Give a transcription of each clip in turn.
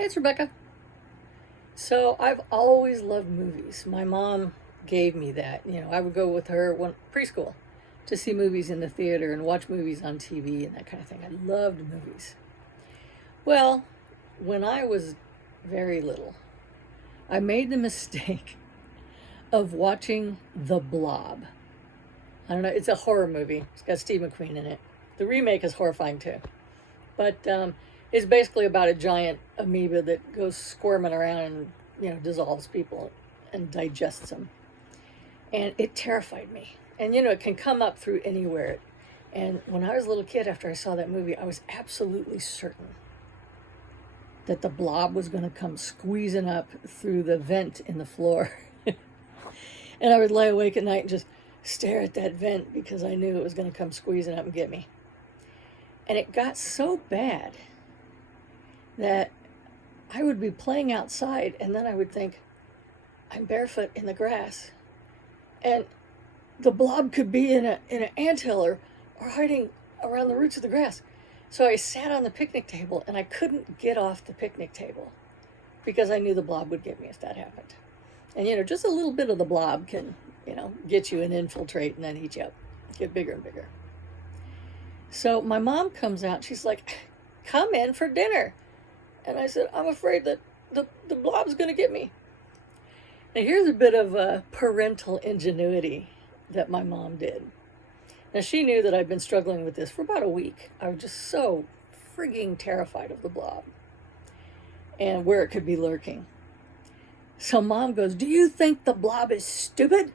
Hey, it's Rebecca. So I've always loved movies. My mom gave me that. I would go with her when preschool to see movies in the theater and watch movies on TV and that kind of thing. I loved movies. Well, when I was very little, I made the mistake of watching The Blob. I don't know, it's a horror movie. It's got Steve McQueen in it. The remake is horrifying too. But it's basically about a giant amoeba that goes squirming around and, dissolves people and digests them. And it terrified me. And, it can come up through anywhere. And when I was a little kid, after I saw that movie, I was absolutely certain that the blob was going to come squeezing up through the vent in the floor. And I would lay awake at night and just stare at that vent because I knew it was going to come squeezing up and get me. And it got so bad that I would be playing outside and then I would think, I'm barefoot in the grass. And the blob could be in an anthill or hiding around the roots of the grass. So I sat on the picnic table and I couldn't get off the picnic table because I knew the blob would get me if that happened. And, just a little bit of the blob can, get you and infiltrate and then eat you up, get bigger and bigger. So my mom comes out. She's like, come in for dinner. And I said, I'm afraid that the blob's going to get me. Now, here's a bit of parental ingenuity that my mom did. Now, she knew that I'd been struggling with this for about a week. I was just so frigging terrified of the blob and where it could be lurking. So Mom goes, do you think the blob is stupid?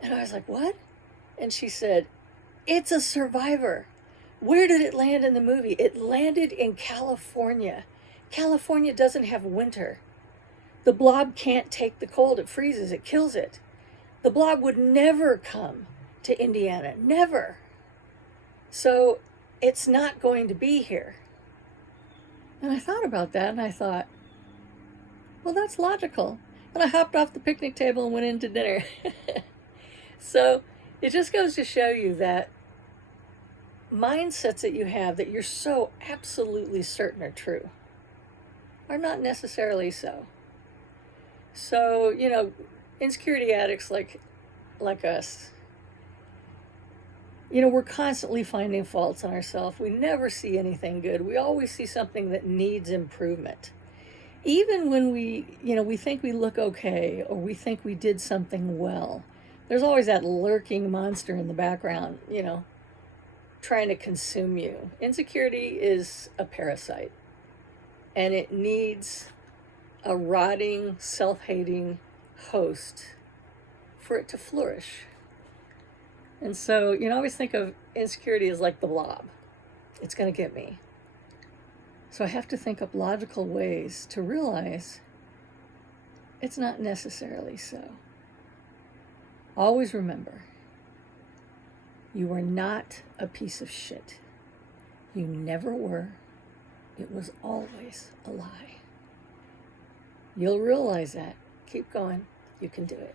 And I was like, what? And she said, it's a survivor. Where did it land in the movie? It landed in California. California doesn't have winter. The blob can't take the cold. It freezes. It kills it. The blob would never come to Indiana. Never. So it's not going to be here. And I thought about that and I thought, well, that's logical. And I hopped off the picnic table and went into dinner. So it just goes to show you that mindsets that you have that you're so absolutely certain are true are not necessarily so. So, insecurity addicts like us, we're constantly finding faults in ourselves. We never see anything good. We always see something that needs improvement. Even when we think we look okay or we think we did something well, there's always that lurking monster in the background, trying to consume you. Insecurity is a parasite, and it needs a rotting, self-hating host for it to flourish. And so, I always think of insecurity as like the blob. It's going to get me. So I have to think up logical ways to realize it's not necessarily so. Always remember, you are not a piece of shit. You never were. It was always a lie. You'll realize that. Keep going. You can do it.